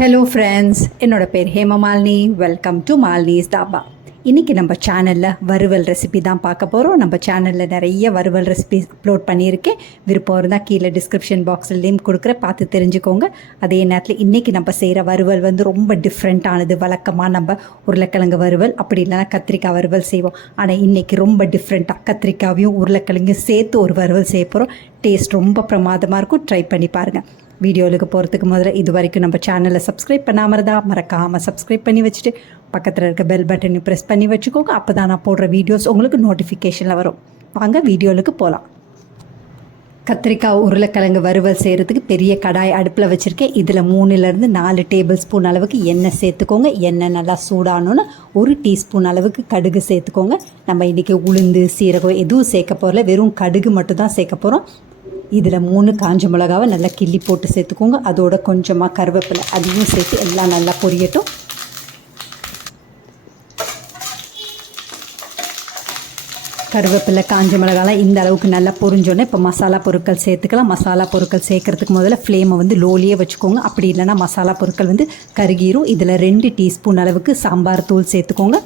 Hello friends என்னோட பேர் Hemamalini welcome to Malini's dhaba. இன்றைக்கி நம்ம சேனலில் வறுவல் ரெசிபி தான் பார்க்க போகிறோம் நம்ம சேனலில் நிறைய வறுவல் ரெசிபி அப்லோட் பண்ணியிருக்கேன். விருப்பம் இருந்தால் கீழே டிஸ்கிரிப்ஷன் பாக்ஸில் லிங்க் கொடுக்குற பார்த்து தெரிஞ்சுக்கோங்க. அதே நேரத்தில் இன்றைக்கி நம்ம செய்கிற வறுவல் வந்து ரொம்ப டிஃப்ரெண்ட்டானது வழக்கமாக நம்ம உருளைக்கிழங்கு வறுவல் அப்படி இல்லைனா கத்திரிக்காய் வறுவல் செய்வோம். ஆனால் இன்றைக்கி ரொம்ப டிஃப்ரெண்ட்டாக கத்திரிக்காவையும் உருளைக்கிழங்கையும் சேர்த்து ஒரு வறுவல் செய்ய போகிறோம் டேஸ்ட் ரொம்ப பிரமாதமாக இருக்கும். ட்ரை பண்ணி பாருங்கள் வீடியோவுக்கு போகிறதுக்கு முதல்ல இது வரைக்கும் நம்ம சேனலை சப்ஸ்கிரைப் பண்ணாமல் இருந்தால் மறக்காமல் சப்ஸ்கிரைப் பண்ணி வச்சுட்டு பக்கத்தில் இருக்க பெல் பட்டனை ப்ரெஸ் பண்ணி வச்சுக்கோங்க. அப்போ தான் நான் போடுற வீடியோஸ் உங்களுக்கு நோட்டிஃபிகேஷனில் வரும். வாங்க வீடியோவுக்கு போகலாம் கத்திரிக்காய் உருளைக்கிழங்கு வறுவல் செய்கிறதுக்கு பெரிய கடாய் அடுப்பில் வச்சுருக்கேன். இதில் மூணுலேருந்து நாலு டேபிள் ஸ்பூன் அளவுக்கு எண்ணெய் சேர்த்துக்கோங்க. எண்ணெய் நல்லா சூடானோன்னு ஒரு டீஸ்பூன் அளவுக்கு கடுகு சேர்த்துக்கோங்க. நம்ம இன்றைக்கி உளுந்து சீரகம் எதுவும் சேர்க்க போகிறல வெறும் கடுகு மட்டும் தான் சேர்க்க போகிறோம் இதில் மூணு காஞ்ச மிளகாவை நல்லா கிள்ளி போட்டு சேர்த்துக்கோங்க. அதோட கொஞ்சமாக கருவேப்பிலை அதையும் சேர்த்து எல்லாம் நல்லா பொரியட்டும். கருவேப்பிலை காஞ்ச மிளகாலாம் இந்த அளவுக்கு நல்லா பொரிஞ்சோன்னே இப்போ மசாலா பொருட்கள் சேர்த்துக்கலாம். மசாலா பொருட்கள் சேர்க்குறதுக்கு முதல்ல ஃப்ளேமை வந்து லோலியே வச்சுக்கோங்க. அப்படி இல்லைன்னா மசாலா பொருட்கள் வந்து கருகிரும். இதில் ரெண்டு டீஸ்பூன் அளவுக்கு சாம்பார் தூள் சேர்த்துக்கோங்க.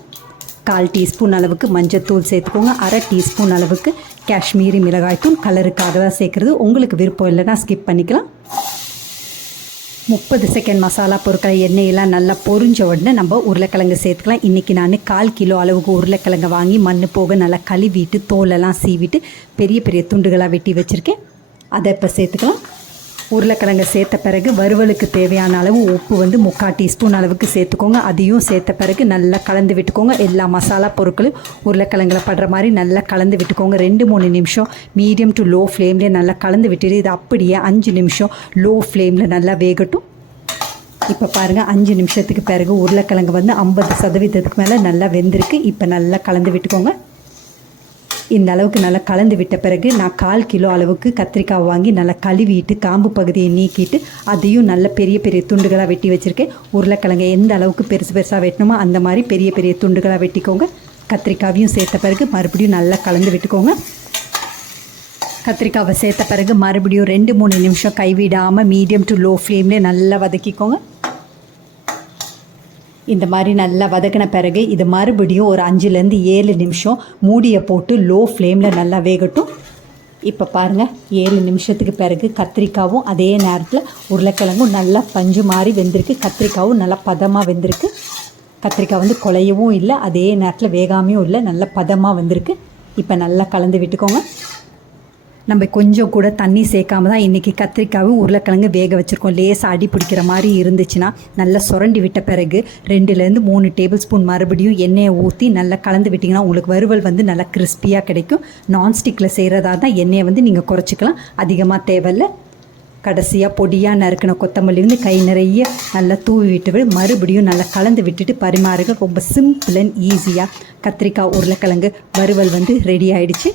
கால் டீஸ்பூன் அளவுக்கு மஞ்சத்தூள் சேர்த்துக்கோங்க. அரை டீஸ்பூன் அளவுக்கு காஷ்மீரி மிளகாய்த்தூள் கலருக்காக தான் சேர்க்குறது. உங்களுக்கு விருப்பம் இல்லைன்னா ஸ்கிப் பண்ணிக்கலாம். முப்பது செகண்ட் மசாலா பொருட்களை எண்ணெயெல்லாம் நல்லா பொரிஞ்ச உடனே நம்ம உருளைக்கிழங்கு சேர்த்துக்கலாம். இன்றைக்கி நான் கால் கிலோ அளவுக்கு உருளைக்கிழங்கு வாங்கி மண் போக நல்லா கழுவிட்டு தோலெல்லாம் சீவிட்டு பெரிய பெரிய துண்டுகளாக வெட்டி வச்சுருக்கேன். அதை இப்போ சேர்த்துக்கலாம். உருளைக்கிழங்கு சேர்த்த பிறகு வறுவலுக்கு தேவையான அளவு உப்பு வந்து முக்கால் டீஸ்பூன் அளவுக்கு சேர்த்துக்கோங்க. அதையும் சேர்த்த பிறகு நல்லா கலந்து விட்டுக்கோங்க. எல்லா மசாலா பொருட்களும் உருளைக்கிழங்குல படுற மாதிரி நல்லா கலந்து விட்டுக்கோங்க. ரெண்டு மூணு நிமிஷம் மீடியம் டு லோ ஃப்ளேம்லேயே நல்லா கலந்து விட்டுட்டு இது அப்படியே அஞ்சு நிமிஷம் லோ ஃப்ளேமில் நல்லா வேகட்டும். இப்போ பாருங்கள் அஞ்சு நிமிஷத்துக்கு பிறகு உருளைக்கிழங்கு வந்து ஐம்பது சதவீதத்துக்கு மேலே நல்லா வெந்திருக்கு. இப்போ நல்லா கலந்து விட்டுக்கோங்க. இந்த அளவுக்கு நல்லா கலந்து விட்ட பிறகு நான் கால் கிலோ அளவுக்கு கத்திரிக்காய் வாங்கி நல்லா கழுவிட்டு காம்பு பகுதியை நீக்கிட்டு அதையும் நல்ல பெரிய பெரிய துண்டுகளாக வெட்டி வச்சுருக்கேன். உருளைக்கிழங்கை எந்த அளவுக்கு பெருசு பெருசாக வெட்டணுமோ அந்த மாதிரி பெரிய பெரிய துண்டுகளாக வெட்டிக்கோங்க. கத்திரிக்காவையும் சேர்த்த பிறகு மறுபடியும் நல்லா கலந்து விட்டுக்கோங்க. கத்திரிக்காவை சேர்த்த பிறகு மறுபடியும் ரெண்டு மூணு நிமிஷம் கைவிடாமல் மீடியம் டு லோ ஃப்ளேம்லேயே நல்லா வதக்கிக்கோங்க. இந்த மாதிரி நல்லா வதக்கின பிறகு இது மறுபடியும் ஒரு அஞ்சுலேருந்து ஏழு நிமிஷம் மூடியை போட்டு லோ ஃப்ளேமில் நல்லா வேகட்டும். இப்போ பாருங்கள் ஏழு நிமிஷத்துக்கு பிறகு கத்திரிக்காவும் அதே நேரத்தில் உருளைக்கிழங்கும் நல்லா பஞ்சு மாதிரி வெந்திருக்கு. கத்திரிக்காவும் நல்லா பதமாக வெந்திருக்கு. கத்திரிக்காய் வந்து குலையவும் இல்லை அதே நேரத்தில் வேகாமையும் இல்லை நல்ல பதமாக வந்திருக்கு. இப்போ நல்லா கலந்து விட்டுக்கோங்க. நம்ம கொஞ்சம் கூட தண்ணி சேர்க்காம தான் இன்றைக்கி கத்திரிக்காவும் உருளைக்கிழங்கு வேக வச்சுருக்கோம். லேசாக அடி பிடிக்கிற மாதிரி இருந்துச்சுன்னா நல்லா சுரண்டி விட்ட பிறகு ரெண்டுலேருந்து மூணு டேபிள் ஸ்பூன் மறுபடியும் எண்ணெயை ஊற்றி நல்லா கலந்து விட்டிங்கன்னா உங்களுக்கு வறுவல் வந்து நல்லா கிறிஸ்பியாக கிடைக்கும். நான்ஸ்டிக்கில் செய்கிறதா தான் எண்ணெயை வந்து நீங்கள் குறைச்சிக்கலாம். அதிகமாக தேவையில்லை. கடைசியாக பொடியாக நறுக்கின கொத்தமல்லி வந்து கை நிறைய நல்லா தூவி விட்டு மறுபடியும் நல்லா கலந்து விட்டுட்டு பரிமாறுகள் ரொம்ப சிம்பிள் அண்ட் ஈஸியாக கத்திரிக்காய் உருளைக்கிழங்கு வறுவல் வந்து ரெடி ஆகிடுச்சு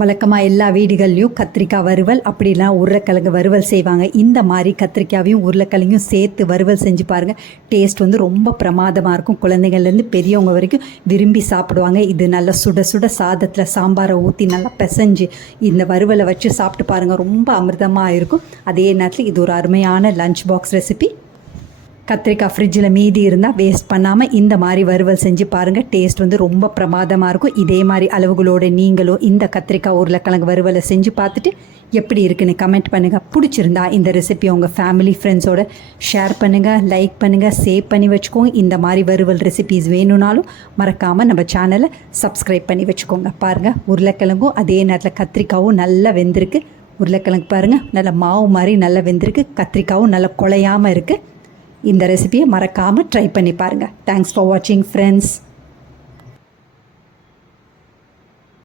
வழக்கமாக எல்லா வீடுகள்லையும் கத்திரிக்காய் வறுவல் அப்படிலாம் உருளைக்கிழங்கு வறுவல் செய்வாங்க. இந்த மாதிரி கத்திரிக்காயும் உருளைக்கிழங்கையும் சேர்த்து வறுவல் செஞ்சு பாருங்கள் டேஸ்ட் வந்து ரொம்ப பிரமாதமாக இருக்கும். குழந்தைங்கள்லேருந்து பெரியவங்க வரைக்கும் விரும்பி சாப்பிடுவாங்க. இது நல்லா சுட சுட சாதத்தில் சாம்பாரை ஊற்றி நல்லா பிசைஞ்சு இந்த வறுவலை வச்சு சாப்பிட்டு பாருங்கள் ரொம்ப அமிர்தமாக இருக்கும். அதே நேரத்தில் இது ஒரு அருமையான லஞ்ச் பாக்ஸ் ரெசிபி கத்திரிக்காய் ஃப்ரிட்ஜில் மீதி இருந்தால் வேஸ்ட் பண்ணாமல் இந்த மாதிரி வறுவல் செஞ்சு பாருங்கள் டேஸ்ட் வந்து ரொம்ப பிரமாதமாக இருக்கும். இதே மாதிரி அளவுகளோட நீங்களும் இந்த கத்திரிக்காய் உருளைக்கிழங்கு வறுவலை செஞ்சு பார்த்துட்டு எப்படி இருக்குன்னு கமெண்ட் பண்ணுங்கள் பிடிச்சிருந்தா இந்த ரெசிபி உங்கள் ஃபேமிலி ஃப்ரெண்ட்ஸோட ஷேர் பண்ணுங்கள் லைக் பண்ணுங்கள் சேவ் பண்ணி வச்சுக்கோங்க. இந்த மாதிரி வறுவல் ரெசிபிஸ் வேணும்னாலும் மறக்காமல் நம்ம சேனலை சப்ஸ்கிரைப் பண்ணி வச்சுக்கோங்க. பாருங்கள் உருளைக்கிழங்கும் அதே நேரத்தில் கத்திரிக்காவும் நல்லா வெந்திருக்கு. உருளைக்கிழங்கு பாருங்கள் நல்லா மாவு மாதிரி நல்லா வெந்திருக்கு. கத்திரிக்காவும் நல்லா குலையாமல் இருக்குது இந்த ரெசிபியை மறக்காமல் ட்ரை பண்ணி பாருங்கள் தேங்க்ஸ் ஃபார் வாட்சிங் ஃப்ரெண்ட்ஸ்